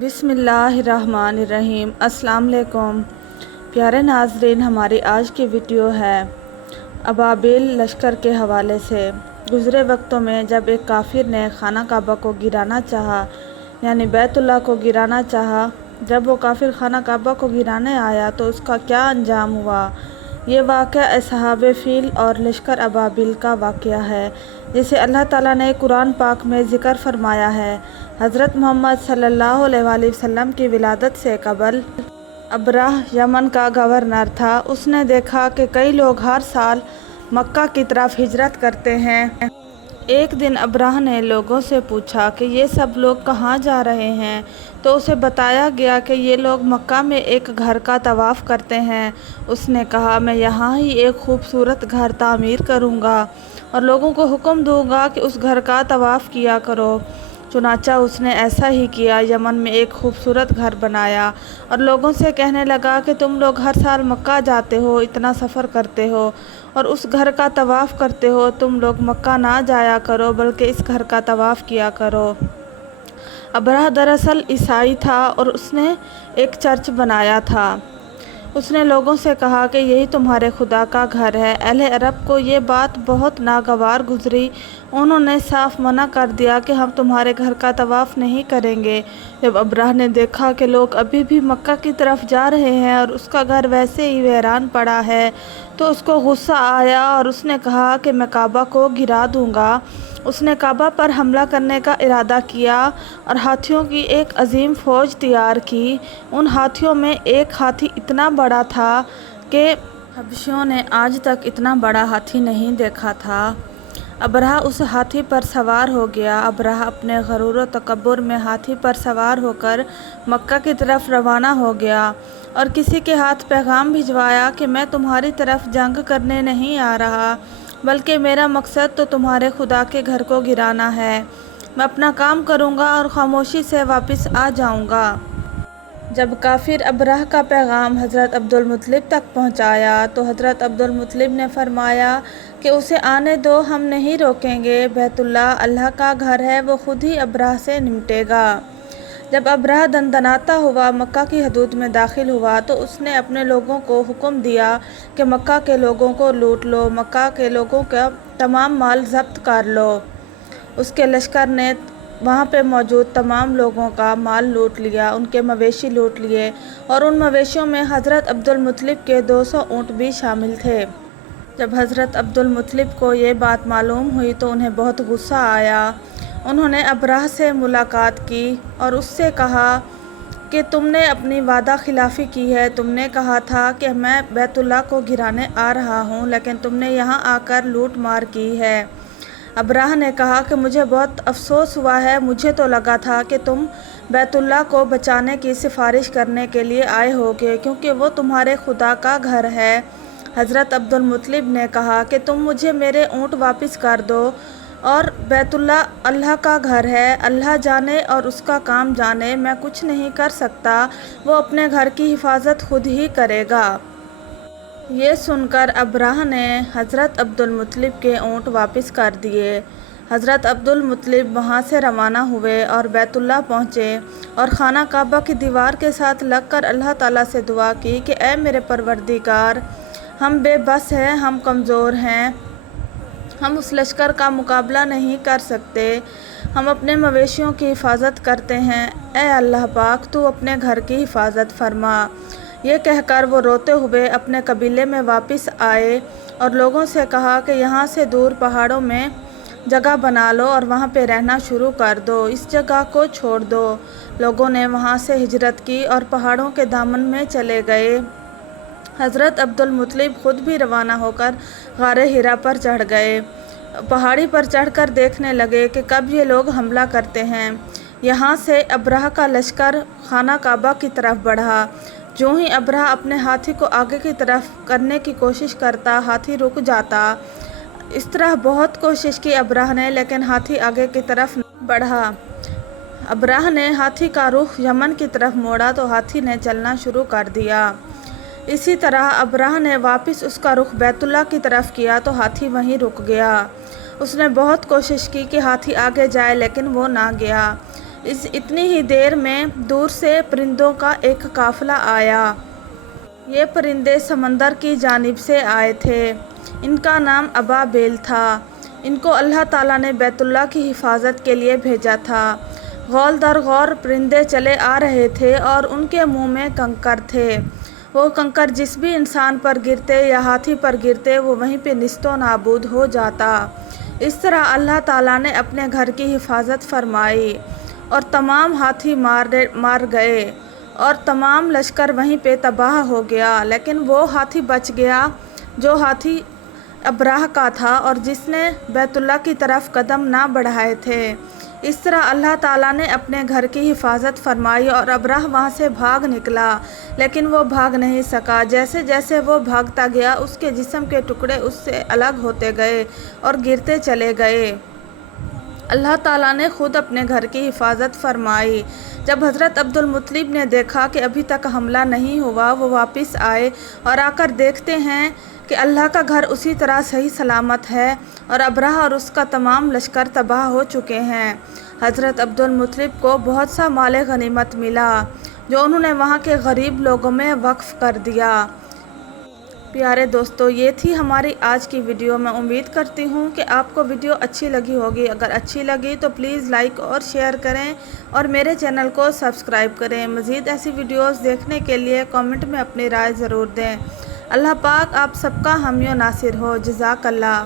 बिस्मिल्लाहिर्रहमानिर्रहीम। अस्सलाम वालेकुम प्यारे नाज़रीन, हमारी आज की वीडियो है अबाबिल लश्कर के हवाले से। गुज़रे वक्तों में जब एक काफिर ने खाना काबा को गिराना चाहा, यानी बैतुल्लाह को गिराना चाहा, जब वो काफिर खाना काबा को गिराने आया तो उसका क्या अंजाम हुआ। ये वाक़या असहाबे फ़ील और लश्कर अबाबिल का वाक़या है, जिसे अल्लाह ताला ने कुरान पाक में ज़िक्र फरमाया है। हज़रत मोहम्मद सल्लल्लाहु अलैहि वसल्लम की विलादत से कबल अबराह यमन का गवर्नर था। उसने देखा कि कई लोग हर साल मक्का की तरफ हिजरत करते हैं। एक दिन अबराह ने लोगों से पूछा कि ये सब लोग कहाँ जा रहे हैं, तो उसे बताया गया कि ये लोग मक्का में एक घर का तवाफ़ करते हैं। उसने कहा, मैं यहाँ ही एक खूबसूरत घर तामीर करूँगा और लोगों को हुक्म दूँगा कि उस घर का तवाफ़ किया करो। चुनाचा उसने ऐसा ही किया। यमन में एक खूबसूरत घर बनाया और लोगों से कहने लगा कि तुम लोग हर साल मक्का जाते हो, इतना सफ़र करते हो और उस घर का तवाफ़ करते हो, तुम लोग मक्का ना जाया करो बल्कि इस घर का तवाफ़ किया करो। अबराह दरअसल ईसाई था और उसने एक चर्च बनाया था। उसने लोगों से कहा कि यही तुम्हारे खुदा का घर है। अहले अरब को ये बात बहुत नागवार गुजरी। उन्होंने साफ मना कर दिया कि हम तुम्हारे घर का तवाफ़ नहीं करेंगे। जब अबराह ने देखा कि लोग अभी भी मक्का की तरफ जा रहे हैं और उसका घर वैसे ही वीरान पड़ा है, तो उसको गुस्सा आया और उसने कहा कि मैं काबा को गिरा दूंगा। उसने काबा पर हमला करने का इरादा किया और हाथियों की एक अजीम फ़ौज तैयार की। उन हाथियों में एक हाथी इतना बड़ा था कि हबशियों ने आज तक इतना बड़ा हाथी नहीं देखा था। अबराह उस हाथी पर सवार हो गया। अबराह अपने गरूर व तकब्बुर में हाथी पर सवार होकर मक्का की तरफ रवाना हो गया और किसी के हाथ पैगाम भिजवाया कि मैं तुम्हारी तरफ जंग करने नहीं आ रहा, बल्कि मेरा मकसद तो तुम्हारे खुदा के घर को गिराना है। मैं अपना काम करूँगा और खामोशी से वापस आ जाऊँगा। जब काफिर अबराह का पैगाम हज़रत अब्दुल मुत्तलिब तक पहुँचाया तो हज़रत अब्दुल मुत्तलिब ने फरमाया कि उसे आने दो, हम नहीं रोकेंगे। बैतुल्लाह अल्लाह का घर है, वो खुद ही अबराह से निपटेगा। जब अबराह दंदनाता हुआ मक्का की हदूद में दाखिल हुआ तो उसने अपने लोगों को हुक्म दिया कि मक्का के लोगों को लूट लो, मक्का के लोगों का तमाम माल जब्त कर लो। उसके लश्कर ने वहाँ पे मौजूद तमाम लोगों का माल लूट लिया, उनके मवेशी लूट लिए और उन मवेशियों में हज़रत अब्दुल मुत्तलिब के 200 ऊँट भी शामिल थे। जब हज़रत अब्दुल मुत्तलिब को ये बात मालूम हुई तो उन्हें बहुत गुस्सा आया। उन्होंने अबराह से मुलाकात की और उससे कहा कि तुमने अपनी वादा खिलाफ़ी की है। तुमने कहा था कि मैं बैतुल्लाह को गिराने आ रहा हूँ, लेकिन तुमने यहाँ आकर लूट मार की है। अबराह ने कहा कि मुझे बहुत अफसोस हुआ है, मुझे तो लगा था कि तुम बैतुल्लाह को बचाने की सिफारिश करने के लिए आए होगे, क्योंकि वो तुम्हारे खुदा का घर है। हज़रत अब्दुल मुत्तलिब ने कहा कि तुम मुझे मेरे ऊँट वापस कर दो और बैतुल्लाह अल्लाह का घर है, अल्लाह जाने और उसका काम जाने, मैं कुछ नहीं कर सकता, वो अपने घर की हिफाजत खुद ही करेगा। ये सुनकर अबराह ने हज़रत अब्दुल मुत्तलिब के ऊँट वापस कर दिए। हज़रत अब्दुल मुत्तलिब वहाँ से रवाना हुए और बैतुल्लाह पहुँचे और खाना काबा की दीवार के साथ लगकर अल्लाह ताला से दुआ की कि ऐ मेरे परवरदिगार, हम बेबस हैं, हम कमज़ोर हैं, हम उस लश्कर का मुकाबला नहीं कर सकते, हम अपने मवेशियों की हिफाजत करते हैं। ऐ अल्लाह पाक, तू अपने घर की हिफाजत फरमा। ये कहकर वो रोते हुए अपने कबीले में वापस आए और लोगों से कहा कि यहाँ से दूर पहाड़ों में जगह बना लो और वहाँ पे रहना शुरू कर दो, इस जगह को छोड़ दो। लोगों ने वहाँ से हिजरत की और पहाड़ों के दामन में चले गए। हज़रत अब्दुल मुत्तलिब खुद भी रवाना होकर गारे हिरा पर चढ़ गए। पहाड़ी पर चढ़कर देखने लगे कि कब ये लोग हमला करते हैं। यहाँ से अबराह का लश्कर खाना काबा की तरफ बढ़ा। जो ही अबराह अपने हाथी को आगे की तरफ करने की कोशिश करता, हाथी रुक जाता। इस तरह बहुत कोशिश की अबराह ने, लेकिन हाथी आगे की तरफ बढ़ा। अबराह ने हाथी का रुख यमन की तरफ मोड़ा तो हाथी ने चलना शुरू कर दिया। इसी तरह अबराह ने वापस उसका रुख बैतुल्लाह की तरफ किया तो हाथी वहीं रुक गया। उसने बहुत कोशिश की कि हाथी आगे जाए, लेकिन वो ना गया। اتنی ہی دیر میں دور سے پرندوں کا ایک قافلہ آیا۔ یہ پرندے سمندر کی جانب سے آئے تھے۔ ان کا نام ابابیل تھا۔ ان کو اللہ تعالیٰ نے بیت اللہ کی حفاظت کے لیے بھیجا تھا۔ غول در غور پرندے چلے آ رہے تھے اور ان کے منہ میں کنکر تھے۔ وہ کنکر جس بھی انسان پر گرتے یا ہاتھی پر گرتے وہ وہیں پہ نیست و نابود ہو جاتا۔ اس طرح اللہ تعالیٰ نے اپنے گھر کی حفاظت فرمائی اور تمام ہاتھی مار گئے اور تمام لشکر وہیں پہ تباہ ہو گیا، لیکن وہ ہاتھی بچ گیا جو ہاتھی ابرہہ کا تھا اور جس نے بیت اللہ کی طرف قدم نہ بڑھائے تھے۔ اس طرح اللہ تعالیٰ نے اپنے گھر کی حفاظت فرمائی اور ابرہہ وہاں سے بھاگ نکلا، لیکن وہ بھاگ نہیں سکا۔ جیسے جیسے وہ بھاگتا گیا اس کے جسم کے ٹکڑے اس سے الگ ہوتے گئے اور گرتے چلے گئے۔ اللہ تعالیٰ نے خود اپنے گھر کی حفاظت فرمائی۔ جب حضرت عبدالمطلب نے دیکھا کہ ابھی تک حملہ نہیں ہوا، وہ واپس آئے اور آ کر دیکھتے ہیں کہ اللہ کا گھر اسی طرح صحیح سلامت ہے اور ابرہہ اور اس کا تمام لشکر تباہ ہو چکے ہیں۔ حضرت عبدالمطلب کو بہت سا مال غنیمت ملا جو انہوں نے وہاں کے غریب لوگوں میں وقف کر دیا۔ پیارے دوستو، یہ تھی ہماری آج کی ویڈیو۔ میں امید کرتی ہوں کہ آپ کو ویڈیو اچھی لگی ہوگی۔ اگر اچھی لگی تو پلیز لائک اور شیئر کریں اور میرے چینل کو سبسکرائب کریں۔ مزید ایسی ویڈیوز دیکھنے کے لیے کامنٹ میں اپنی رائے ضرور دیں۔ اللہ پاک آپ سب کا حامی و ناصر ہو۔ جزاک اللہ۔